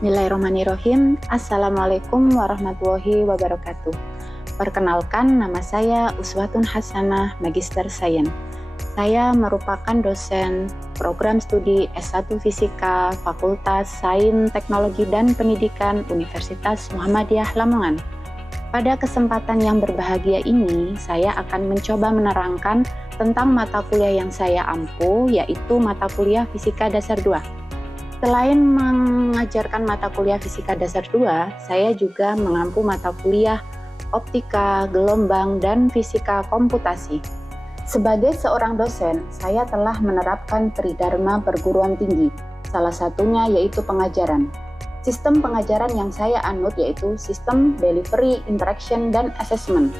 Bismillahirrahmanirrahim. Assalamualaikum warahmatullahi wabarakatuh. Perkenalkan, nama saya Uswatun Hasanah, Magister Sains. Saya merupakan dosen program studi S1 Fisika Fakultas Sains, Teknologi dan Pendidikan Universitas Muhammadiyah Lamongan. Pada kesempatan yang berbahagia ini, saya akan mencoba menerangkan tentang mata kuliah yang saya ampu, yaitu mata kuliah Fisika Dasar 2. Selain mengajarkan mata kuliah Fisika Dasar 2, saya juga mengampu mata kuliah Optika, Gelombang, dan Fisika Komputasi. Sebagai seorang dosen, saya telah menerapkan tridharma perguruan tinggi, salah satunya yaitu pengajaran. Sistem pengajaran yang saya anut yaitu sistem delivery, interaction, dan assessment,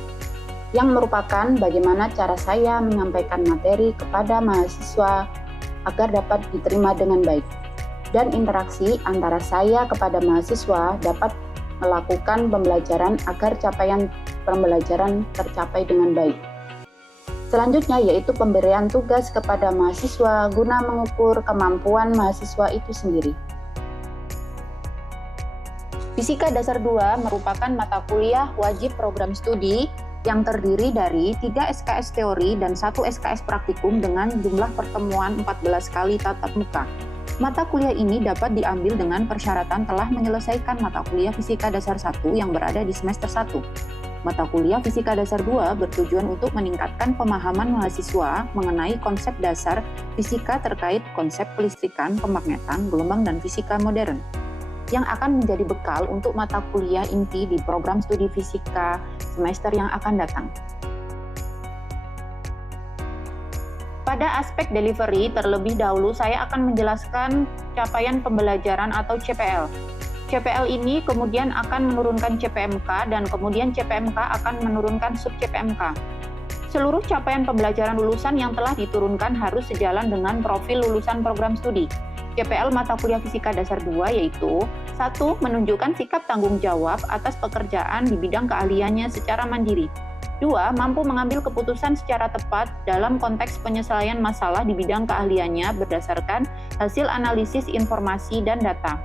yang merupakan bagaimana cara saya menyampaikan materi kepada mahasiswa agar dapat diterima dengan baik, dan interaksi antara saya kepada mahasiswa dapat melakukan pembelajaran agar capaian pembelajaran tercapai dengan baik. Selanjutnya yaitu pemberian tugas kepada mahasiswa guna mengukur kemampuan mahasiswa itu sendiri. Fisika Dasar 2 merupakan mata kuliah wajib program studi yang terdiri dari 3 SKS teori dan 1 SKS praktikum dengan jumlah pertemuan 14 kali tatap muka. Mata kuliah ini dapat diambil dengan persyaratan telah menyelesaikan mata kuliah Fisika Dasar 1 yang berada di semester 1. Mata kuliah Fisika Dasar 2 bertujuan untuk meningkatkan pemahaman mahasiswa mengenai konsep dasar fisika terkait konsep kelistrikan, pemagnetan, gelombang, dan fisika modern, yang akan menjadi bekal untuk mata kuliah inti di program studi fisika semester yang akan datang. Pada aspek delivery, terlebih dahulu saya akan menjelaskan capaian pembelajaran atau CPL. CPL ini kemudian akan menurunkan CPMK dan kemudian CPMK akan menurunkan sub-CPMK. Seluruh capaian pembelajaran lulusan yang telah diturunkan harus sejalan dengan profil lulusan program studi. CPL mata kuliah Fisika Dasar 2 yaitu 1. Menunjukkan sikap tanggung jawab atas pekerjaan di bidang keahliannya secara mandiri. 2. Mampu mengambil keputusan secara tepat dalam konteks penyelesaian masalah di bidang keahliannya berdasarkan hasil analisis informasi dan data.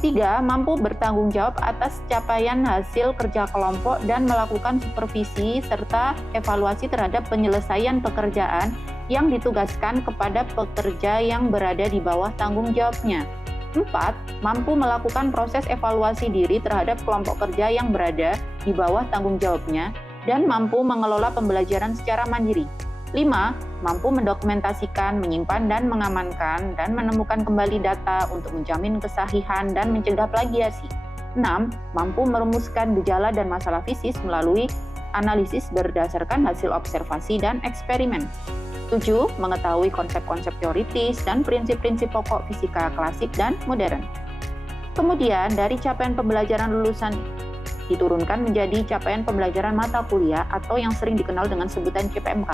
3. Mampu bertanggung jawab atas capaian hasil kerja kelompok dan melakukan supervisi serta evaluasi terhadap penyelesaian pekerjaan yang ditugaskan kepada pekerja yang berada di bawah tanggung jawabnya. 4. Mampu melakukan proses evaluasi diri terhadap kelompok kerja yang berada di bawah tanggung jawabnya dan mampu mengelola pembelajaran secara mandiri. 5. Mampu mendokumentasikan, menyimpan, dan mengamankan, dan menemukan kembali data untuk menjamin kesahihan dan mencegah plagiasi. 6. Mampu merumuskan gejala dan masalah fisis melalui analisis berdasarkan hasil observasi dan eksperimen. 7. Mengetahui konsep-konsep teoritis dan prinsip-prinsip pokok fisika klasik dan modern. Kemudian, dari capaian pembelajaran lulusan diturunkan menjadi capaian pembelajaran mata kuliah atau yang sering dikenal dengan sebutan CPMK.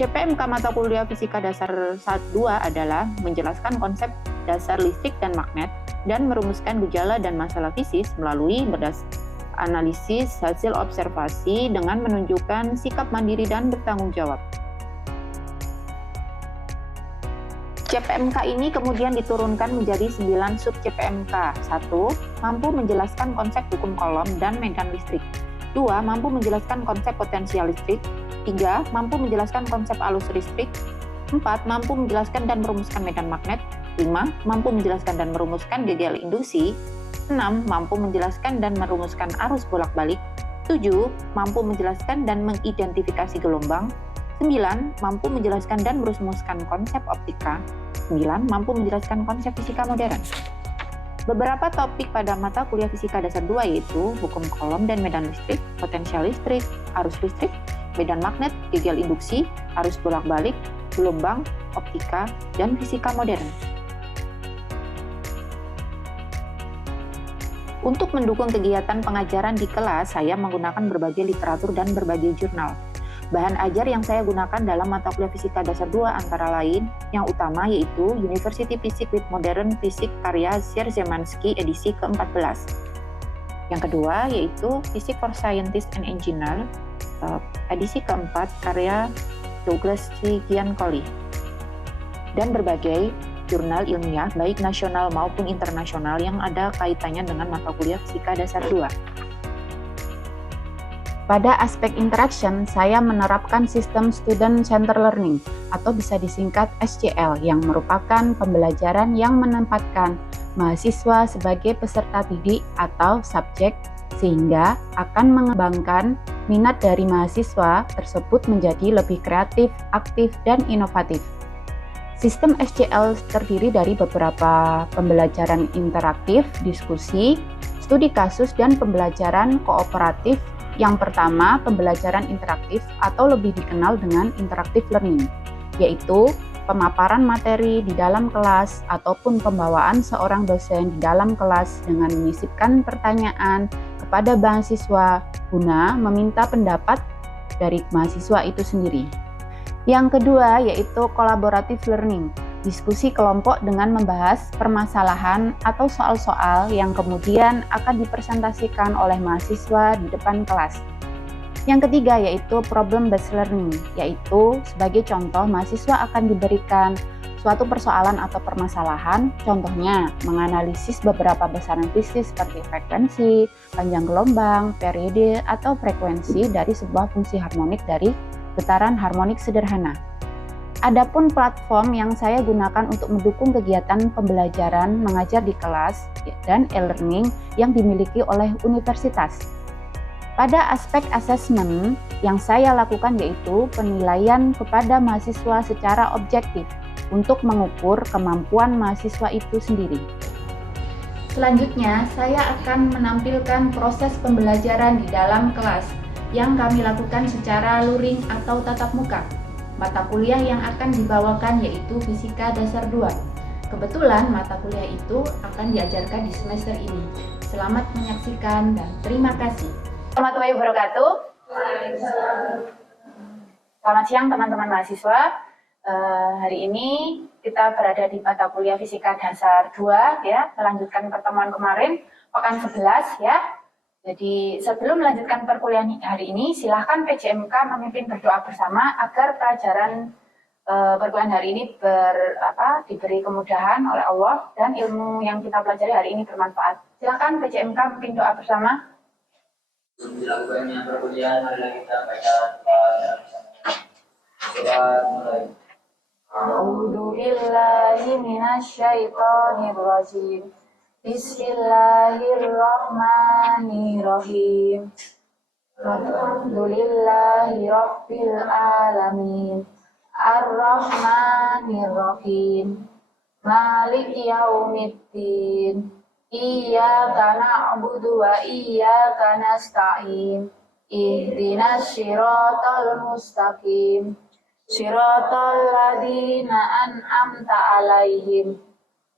CPMK mata kuliah Fisika Dasar 2 adalah menjelaskan konsep dasar listrik dan magnet dan merumuskan gejala dan masalah fisis melalui analisis hasil observasi dengan menunjukkan sikap mandiri dan bertanggung jawab. CPMK ini kemudian diturunkan menjadi 9 sub CPMK. 1. Mampu menjelaskan konsep hukum kolom dan medan listrik. 2. Mampu menjelaskan konsep potensial listrik. 3. Mampu menjelaskan konsep arus listrik. 4. Mampu menjelaskan dan merumuskan medan magnet. 5. Mampu menjelaskan dan merumuskan gejala induksi. 6. Mampu menjelaskan dan merumuskan arus bolak-balik. 7. Mampu menjelaskan dan mengidentifikasi gelombang. 9. Mampu menjelaskan dan merumuskan konsep optika. 9. Mampu menjelaskan konsep fisika modern. Beberapa topik pada mata kuliah Fisika Dasar 2 yaitu hukum kolom dan medan listrik, potensial listrik, arus listrik, medan magnet, gejala induksi, arus bolak-balik, gelombang, optika, dan fisika modern. Untuk mendukung kegiatan pengajaran di kelas, saya menggunakan berbagai literatur dan berbagai jurnal. Bahan ajar yang saya gunakan dalam mata kuliah Fisika Dasar 2 antara lain yang utama yaitu University Physics with Modern Physics karya Sierzemański edisi ke-14. Yang kedua yaitu Physics for Scientists and Engineers edisi ke-4 karya Douglas C. Giancoli. Dan berbagai jurnal ilmiah baik nasional maupun internasional yang ada kaitannya dengan mata kuliah Fisika Dasar 2. Pada aspek interaction, saya menerapkan sistem Student Center Learning atau bisa disingkat SCL yang merupakan pembelajaran yang menempatkan mahasiswa sebagai peserta didik atau subjek sehingga akan mengembangkan minat dari mahasiswa tersebut menjadi lebih kreatif, aktif, dan inovatif. Sistem SCL terdiri dari beberapa pembelajaran interaktif, diskusi, studi kasus, dan pembelajaran kooperatif. Yang pertama, pembelajaran interaktif atau lebih dikenal dengan interactive learning, yaitu pemaparan materi di dalam kelas ataupun pembawaan seorang dosen di dalam kelas dengan menyisipkan pertanyaan kepada mahasiswa guna meminta pendapat dari mahasiswa itu sendiri. Yang kedua, yaitu collaborative learning, diskusi kelompok dengan membahas permasalahan atau soal-soal yang kemudian akan dipresentasikan oleh mahasiswa di depan kelas. Yang ketiga yaitu problem-based learning, yaitu sebagai contoh mahasiswa akan diberikan suatu persoalan atau permasalahan, contohnya menganalisis beberapa besaran fisik seperti frekuensi, panjang gelombang, periode, atau frekuensi dari sebuah fungsi harmonik dari getaran harmonik sederhana. Adapun platform yang saya gunakan untuk mendukung kegiatan pembelajaran mengajar di kelas dan e-learning yang dimiliki oleh universitas. Pada aspek assessment yang saya lakukan yaitu penilaian kepada mahasiswa secara objektif untuk mengukur kemampuan mahasiswa itu sendiri. Selanjutnya, saya akan menampilkan proses pembelajaran di dalam kelas yang kami lakukan secara luring atau tatap muka. Mata kuliah yang akan dibawakan yaitu Fisika Dasar 2. Kebetulan mata kuliah itu akan diajarkan di semester ini. Selamat menyaksikan dan terima kasih. Assalamualaikum warahmatullahi wabarakatuh. Selamat siang teman-teman mahasiswa. Hari ini kita berada di mata kuliah Fisika Dasar 2 ya, melanjutkan pertemuan kemarin pekan 11 ya. Jadi sebelum melanjutkan perkuliahan hari ini, silahkan PJMK memimpin berdoa bersama agar pelajaran perkuliahan hari ini diberi kemudahan oleh Allah dan ilmu yang kita pelajari hari ini bermanfaat. Silahkan PJMK memimpin doa bersama. Dilakukannya perkuliahan hari kita baca mulai. A'udzu billahi minasyaitonir rajim. Bismillahirrahmanirrahim. Alhamdulillahi rabbil alamin. Ar-Rahmanir-Rahim. Maliki yaumiddin. Iyyaka na'budu wa iyyaka nasta'in. Ihdinas siratal mustaqim. Siratal ladzina an'amta 'alaihim.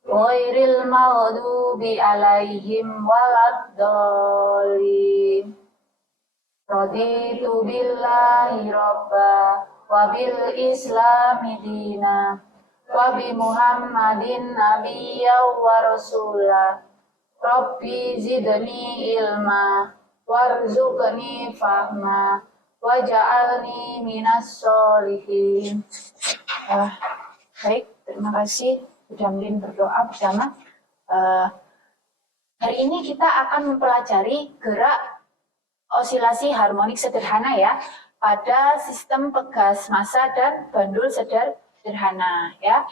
Ghairil maghdubi 'alaihim waladdallin. Raditu billahi rabba wa bil islami dina wa bi Muhammadin nabiyya wa rasula. Rabbi zidni ilma warzuqni fahma waj'alni minas sholihin. Baik, terima kasih sudah memimpin berdoa bersama. Hari ini kita akan mempelajari gerak osilasi harmonik sederhana ya pada sistem pegas massa dan bandul sederhana ya.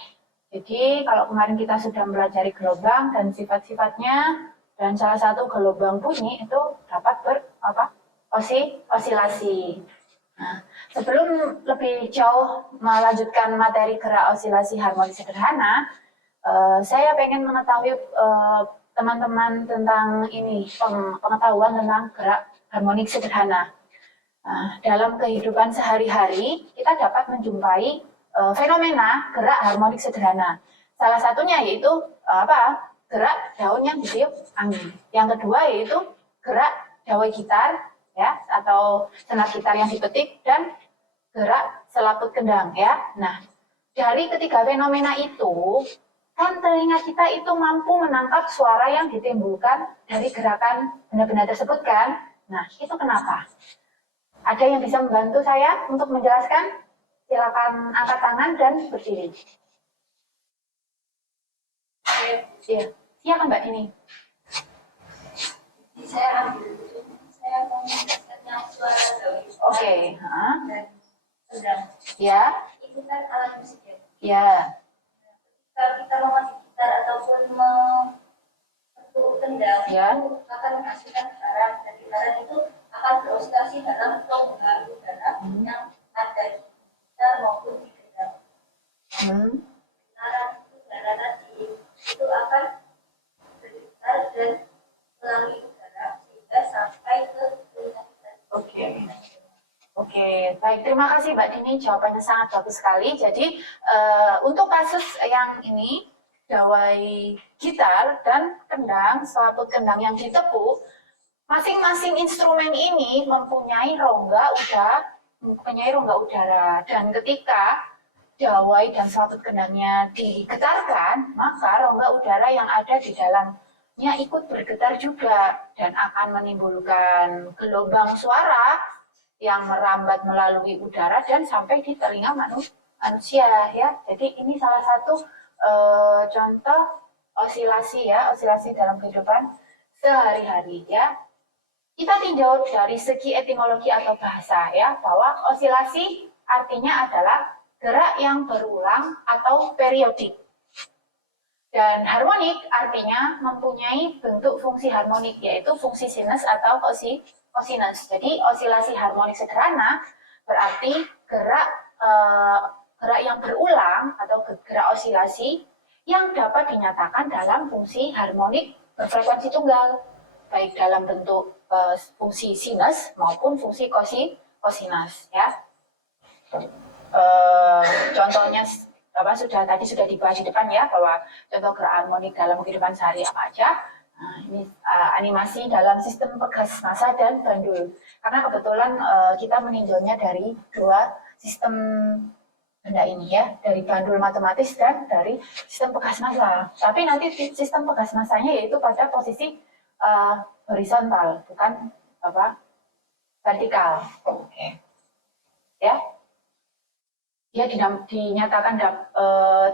Jadi kalau kemarin kita sudah mempelajari gelombang dan sifat-sifatnya dan salah satu gelombang bunyi itu dapat osilasi. Nah, sebelum lebih jauh melanjutkan materi gerak osilasi harmonik sederhana, saya pengen mengetahui teman-teman tentang ini, pengetahuan tentang gerak harmonik sederhana. Nah, dalam kehidupan sehari-hari kita dapat menjumpai fenomena gerak harmonik sederhana. Salah satunya yaitu gerak daun yang ditiup angin. Yang kedua yaitu gerak dawai gitar ya atau senar gitar yang dipetik dan gerak selaput kendang ya. Nah, dari ketiga fenomena itu kan telinga kita itu mampu menangkap suara yang ditimbulkan dari gerakan benda-benda tersebut kan. Nah, itu kenapa? Ada yang bisa membantu saya untuk menjelaskan? Silakan angkat tangan dan berdiri. Iya, silakan Mbak Dini. Saya ambil saya mau mendengarnya suara gaul. Oke, Dan sedang. ya, Itu kan alat musik ya. ya, Kalau kita memakai gitar ataupun membentuk kendang, Ya. itu akan menghasilkan getaran, dan getaran itu akan beroscilasi dalam longgar udara yang ada di gitar maupun di kendang. Getaran udara tadi itu akan bergetar dan melalui udara sehingga sampai ke telinga kita. Oke. Oke, baik. Terima kasih Mbak Dini, jawabannya sangat bagus sekali. Jadi untuk kasus yang ini, gawai gitar dan kendang, selaput kendang yang ditepuk, masing-masing instrumen ini mempunyai rongga udara. Dan ketika gawai dan selaput kendangnya digetarkan, maka rongga udara yang ada di dalamnya ikut bergetar juga dan akan menimbulkan gelombang suara yang merambat melalui udara dan sampai di telinga manusia ya. Jadi ini salah satu contoh osilasi ya, osilasi dalam kehidupan sehari-hari ya. Kita tinjau dari segi etimologi atau bahasa ya, bahwa osilasi artinya adalah gerak yang berulang atau periodik. Dan harmonik artinya mempunyai bentuk fungsi harmonik, yaitu fungsi sinus atau kosinus. Jadi osilasi harmonik sederhana berarti gerak yang berulang atau gerak osilasi yang dapat dinyatakan dalam fungsi harmonik berfrekuensi tunggal, baik dalam bentuk fungsi sinus maupun fungsi kosinus. Ya. Contohnya tadi sudah dibahas di depan ya, bahwa contoh gerak harmonik dalam kehidupan sehari apa aja. Nah, ini animasi dalam sistem pegas massa dan bandul. Karena kebetulan kita meninjaunya dari dua sistem benda ini ya, dari bandul matematis dan dari sistem pegas massa. Tapi nanti sistem pegas massanya yaitu pada posisi horizontal, bukan vertikal. Oke. Ya. Dia dinyatakan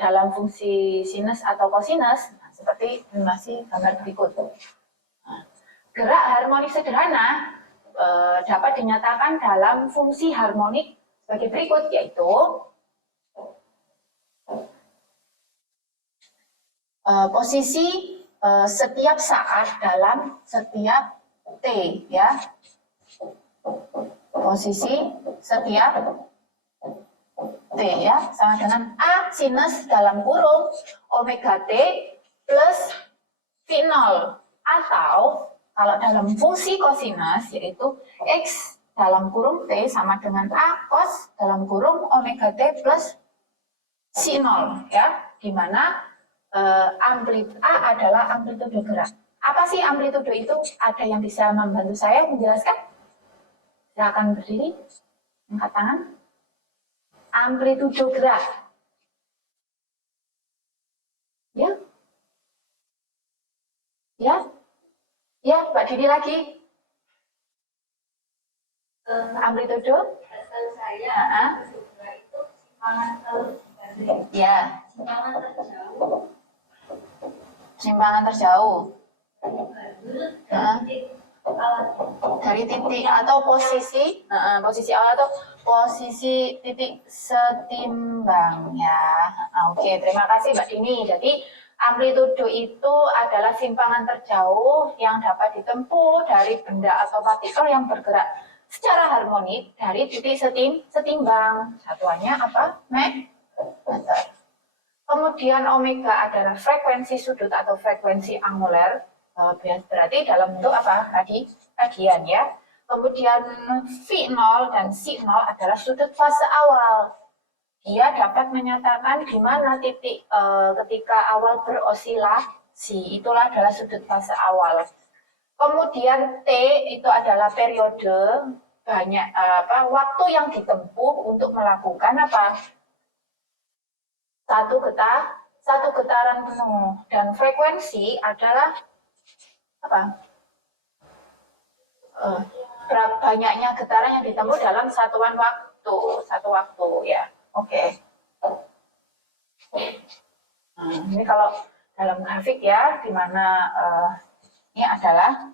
dalam fungsi sinus atau kosinus seperti animasi gambar berikut. Gerak harmonik sederhana dapat dinyatakan dalam fungsi harmonik sebagai berikut, yaitu posisi setiap saat dalam setiap T ya. Posisi setiap T ya, sama dengan A sinus dalam kurung omega T plus V0, atau kalau dalam fungsi kosinus yaitu X dalam kurung T sama dengan A cos dalam kurung omega T plus C0 ya, di mana amplitude A adalah amplitude gerak. Apa sih amplitude itu? Ada yang bisa membantu saya menjelaskan? Silakan berdiri, angkat tangan. Amplitude gerak. Ya. Ya. Ya, Mbak Dini lagi. Amplitude? Setahu saya, itu simpangan terjauh. Ya. Simpangan terjauh. Simpangan terjauh. Dari titik atau posisi awal atau posisi titik setimbang ya. Oke, terima kasih Mbak Dini. Jadi amplitudo itu adalah simpangan terjauh yang dapat ditempuh dari benda atau partikel yang bergerak secara harmonik dari titik setimbang. Satuannya apa? Meter. Kemudian omega adalah frekuensi sudut atau frekuensi angular. Berarti dalam bentuk apa? Radian ya. Kemudian V0 dan C0 adalah sudut fase awal. Dia dapat menyatakan di mana titik ketika awal berosilasi, itulah adalah sudut fase awal. Kemudian T itu adalah periode waktu yang ditempuh untuk melakukan apa? Satu getaran penuh, dan frekuensi adalah apa? Berapa banyaknya getaran yang ditempuh dalam satu waktu ya. Oke. Ini kalau dalam grafik ya, di mana ini adalah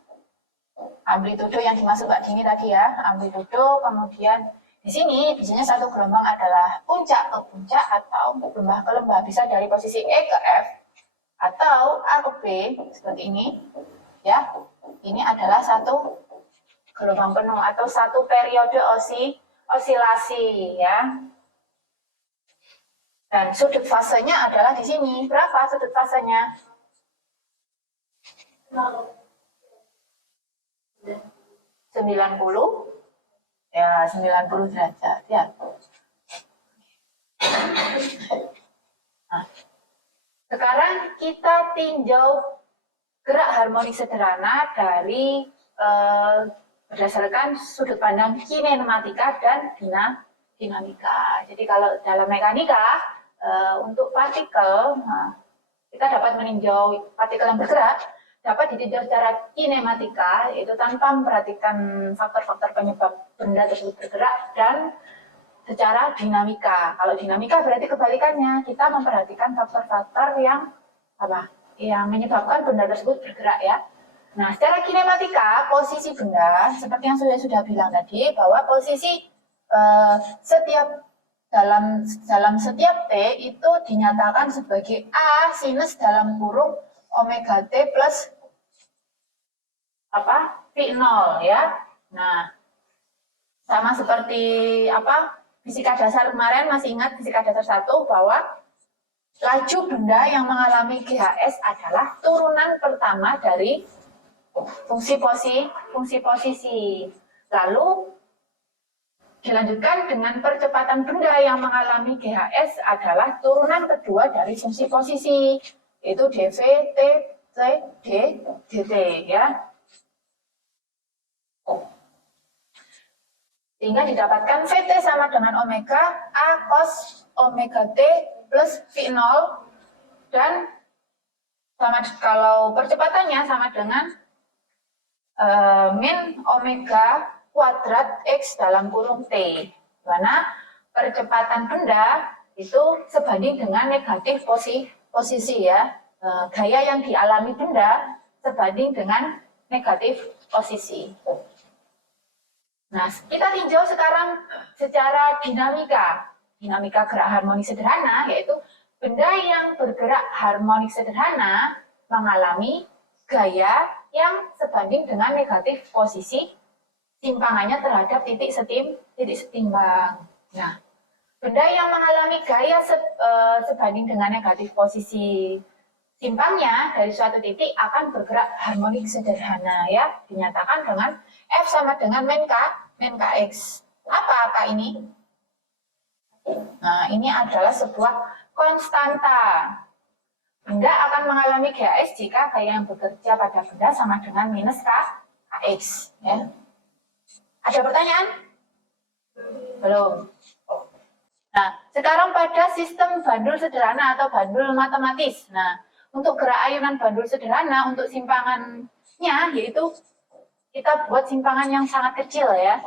amplitudo yang dimaksud Mbak Dini tadi ya, amplitudo, kemudian di sini biasanya satu gelombang adalah puncak ke puncak atau lembah ke lembah, bisa dari posisi E ke F atau A ke B seperti ini ya. Ini adalah satu gelombang penuh atau satu periode osilasi ya. Dan sudut fasenya adalah di sini. Berapa sudut fasenya? 90. Ya, 90 derajat ya. Nah, sekarang kita tinjau gerak harmonik sederhana dari berdasarkan sudut pandang kinematika dan dinamika. Jadi kalau dalam mekanika untuk partikel, kita dapat meninjau partikel yang bergerak dapat ditinjau secara kinematika, yaitu tanpa memperhatikan faktor-faktor penyebab benda tersebut bergerak, dan secara dinamika. Kalau dinamika berarti kebalikannya, kita memperhatikan faktor-faktor yang menyebabkan benda tersebut bergerak ya. Nah, secara kinematika, posisi benda seperti yang sudah bilang tadi, bahwa posisi dalam setiap T itu dinyatakan sebagai A sinus dalam kurung omega T plus V0 ya. Nah, sama seperti fisika dasar kemarin, masih ingat fisika dasar 1 bahwa laju benda yang mengalami GHS adalah turunan pertama dari fungsi posisi. Lalu dilanjutkan dengan percepatan benda yang mengalami GHS adalah turunan kedua dari fungsi posisi, yaitu dv, t, c, d, dt ya. Sehingga didapatkan Vt sama dengan omega A cos omega T plus V0, dan kalau percepatannya sama dengan min omega kuadrat X dalam kurung T, mana percepatan benda itu sebanding dengan negatif posisi ya. Gaya yang dialami benda sebanding dengan negatif posisi. Nah, kita tinjau sekarang secara dinamika gerak harmonik sederhana, yaitu benda yang bergerak harmonik sederhana mengalami gaya yang sebanding dengan negatif posisi simpangannya terhadap titik setimbang. Nah, benda yang mengalami gaya sebanding dengan negatif posisi simpangnya dari suatu titik akan bergerak harmonik sederhana ya, dinyatakan dengan F sama dengan min Kx. Apa K ini? Nah, ini adalah sebuah konstanta. Benda akan mengalami GHS jika gaya yang bekerja pada benda sama dengan minus Kx. Ya. Ada pertanyaan? Belum. Nah, sekarang pada sistem bandul sederhana atau bandul matematis. Nah, untuk gerak ayunan bandul sederhana, untuk simpangannya, yaitu kita buat simpangan yang sangat kecil ya.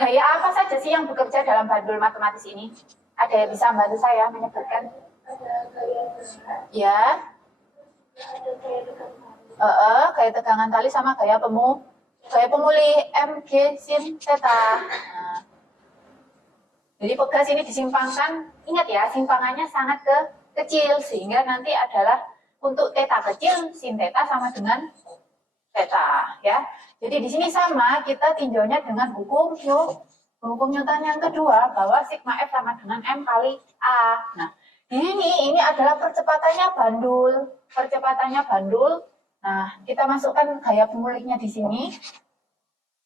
Gaya apa saja sih yang bekerja dalam bandul matematis ini? Ada yang bisa membantu saya menyebutkan? Ada gaya berat, Ya. ada gaya tegangan. Gaya tegangan tali sama gaya pemulih M, G, sin, theta. Nah. Jadi gas ini disimpangkan, ingat ya, simpangannya sangat kecil, sehingga nanti adalah untuk theta kecil, sin theta sama dengan theta ya. Jadi di sini sama, kita tinjaunya dengan hukum Newton yang kedua, bahwa sigma F sama dengan M kali A. Nah, ini adalah percepatannya bandul. Nah, kita masukkan gaya pemulihnya di sini,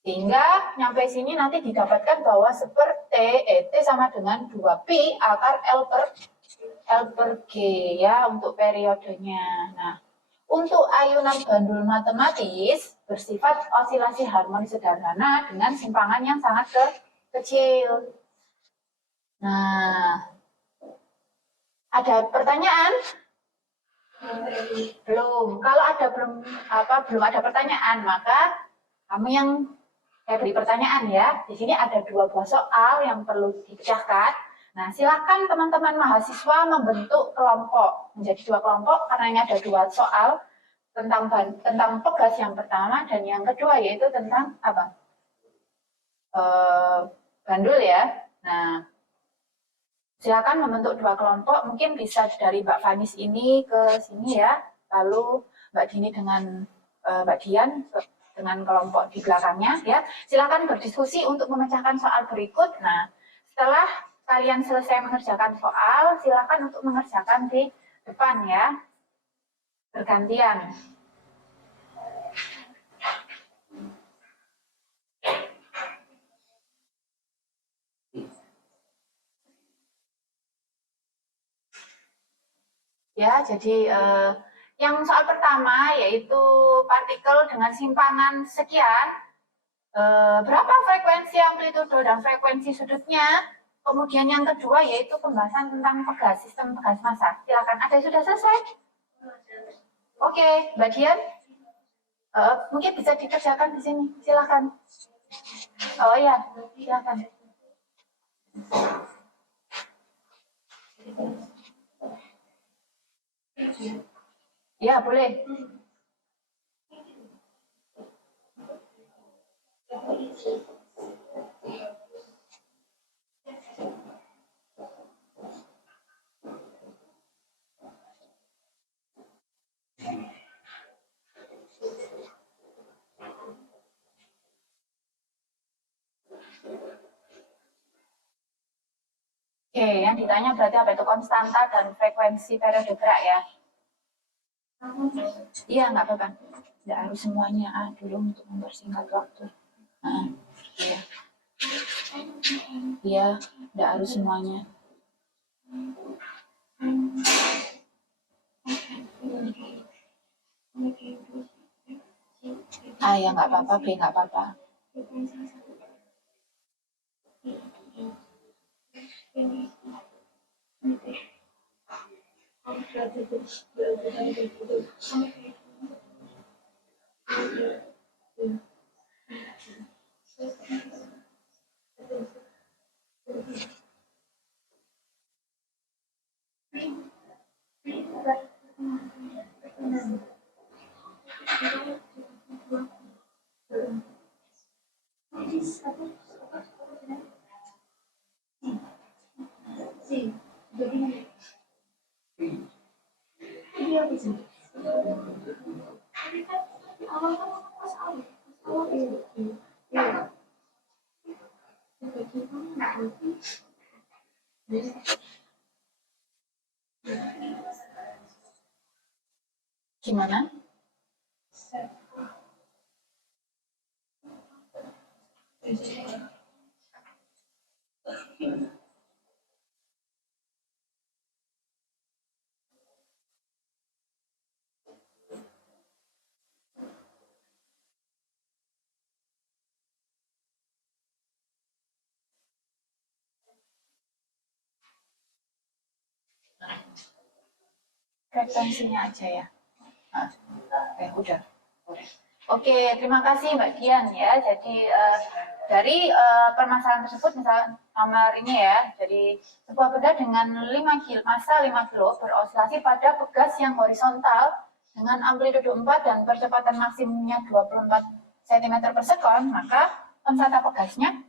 sehingga nyampe sini nanti didapatkan bahwa T sama dengan 2pi akar L per G ya untuk periodenya. Nah, untuk ayunan bandul matematis bersifat osilasi harmonis sederhana dengan simpangan yang sangat kecil. Nah, ada pertanyaan? Belum. Kalau belum ada pertanyaan, maka kamu yang beri pertanyaan ya. Di sini ada 2 buah soal yang perlu dipecahkan. Nah, silakan teman-teman mahasiswa membentuk kelompok menjadi 2 kelompok karena ini ada 2 soal tentang pegas yang pertama dan yang kedua yaitu tentang apa? Bandul ya. Nah, silakan membentuk 2 kelompok, mungkin bisa dari Mbak Vanis ini ke sini ya, lalu Mbak Dini dengan Mbak Dian dengan kelompok di belakangnya ya. Silakan berdiskusi untuk memecahkan soal berikut. Nah, setelah kalian selesai mengerjakan soal, silakan untuk mengerjakan di depan ya, bergantian. Ya, jadi yang soal pertama yaitu partikel dengan simpangan sekian, berapa frekuensi amplitudo dan frekuensi sudutnya. Kemudian yang kedua yaitu pembahasan tentang pegas, sistem pegas massa. Silakan, ada yang sudah selesai? Oke, Mbak Dian, mungkin bisa dikerjakan di sini. Silakan. Oh ya, silakan. Ya, boleh. Oke, yang ditanya berarti apa itu? Konstanta dan frekuensi periode gerak ya? Iya, nggak apa-apa. Nggak harus semuanya dulu untuk mempersingkat waktu. Iya. Iya, nggak harus semuanya. Ya nggak apa-apa, B nggak apa-apa. Gimana? Frekuensinya aja ya. Udah. Oke, terima kasih Mbak Dian ya. Jadi dari permasalahan tersebut, misalnya nomor ini ya, jadi sebuah benda dengan 5 kilo, massa 5 kilo berosilasi pada pegas yang horizontal dengan amplitudo 4 dan percepatan maksimumnya 24 cm per sekon, maka konstanta pegasnya,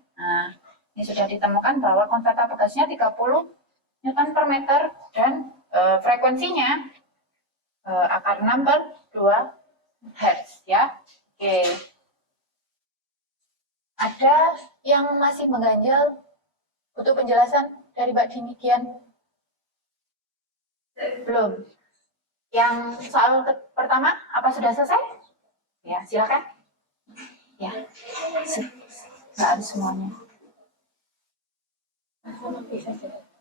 ini sudah ditemukan bahwa konstanta pegasnya 30 Newton per meter dan frekuensinya akar 6 per 2 Hertz ya. Oke. Ada yang masih mengganjal, butuh penjelasan dari Mbak Dini Kian? Belum. Yang soal pertama apa sudah selesai? Ya, silakan. Ya. Nggak harus semuanya.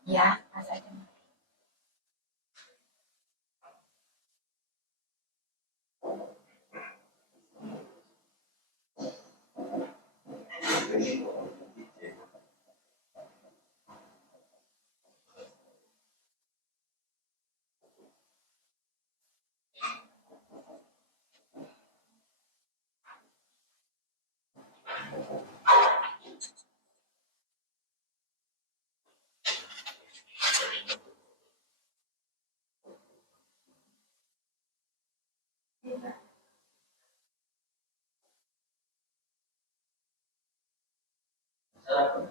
Ya, pas aja. apa?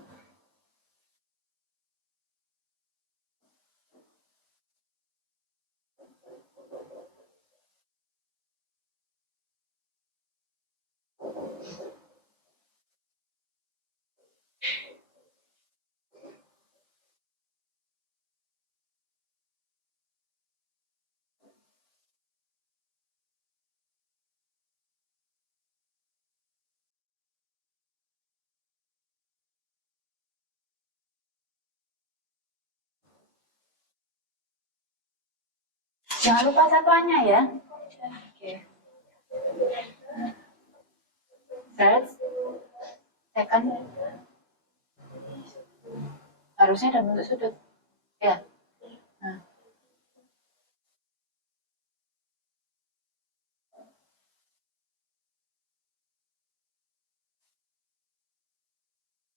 Jangan lupa satuannya ya. Oke. First, second. Harusnya dalam bentuk sudut. Ya. Nah.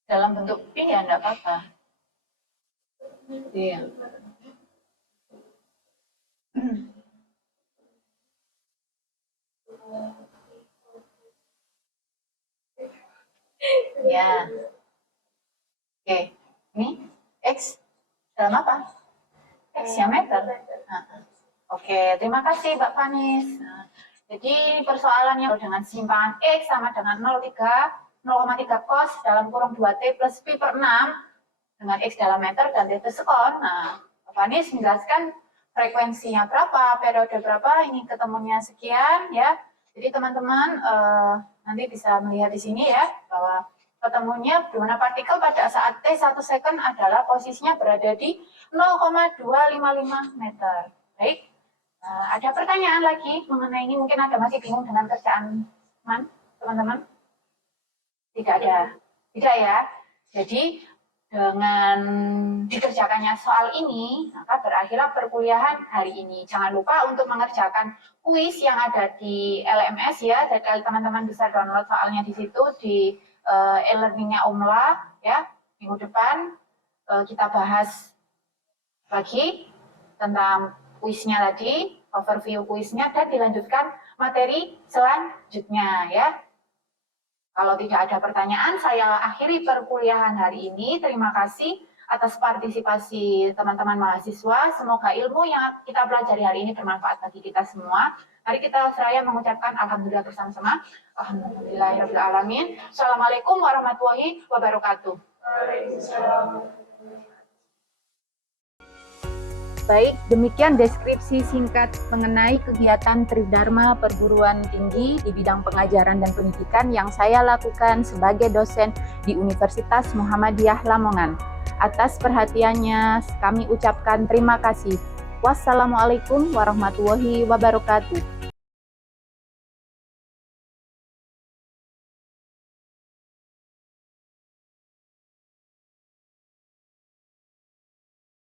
Dalam bentuk P ya enggak apa-apa. Iya. Ya. Oke. Ini X dalam apa? X ya meter. Nah. Oke, terima kasih Mbak Fanis. Nah, jadi persoalannya dengan simpangan X sama dengan 0,3 cos dalam kurung 2T plus Pi per 6 dengan X dalam meter dan T sekon. Nah, Mbak Fanis menjelaskan frekuensinya berapa, periode berapa, ini ketemunya sekian ya. Jadi teman-teman nanti bisa melihat di sini ya bahwa ketemunya di mana partikel pada saat T 1 second adalah posisinya berada di 0,255 meter. Baik, ada pertanyaan lagi mengenai ini, mungkin ada masih bingung dengan kerjaan teman-teman? Tidak ada, tidak ya. Jadi dengan dikerjakannya soal ini, maka berakhirlah perkuliahan hari ini. Jangan lupa untuk mengerjakan kuis yang ada di LMS ya. Jadi teman-teman bisa download soalnya di situ di e-learningnya Umla ya. Minggu depan kita bahas lagi tentang kuisnya tadi, overview kuisnya, dan dilanjutkan materi selanjutnya ya. Kalau tidak ada pertanyaan, saya akhiri perkuliahan hari ini. Terima kasih atas partisipasi teman-teman mahasiswa. Semoga ilmu yang kita pelajari hari ini bermanfaat bagi kita semua. Mari kita seraya mengucapkan alhamdulillah bersama-sama. Alhamdulillahirrahmanirrahim. Assalamualaikum warahmatullahi wabarakatuh. Baik, demikian deskripsi singkat mengenai kegiatan Tridharma Perguruan Tinggi di bidang pengajaran dan pendidikan yang saya lakukan sebagai dosen di Universitas Muhammadiyah Lamongan. Atas perhatiannya kami ucapkan terima kasih. Wassalamualaikum warahmatullahi wabarakatuh.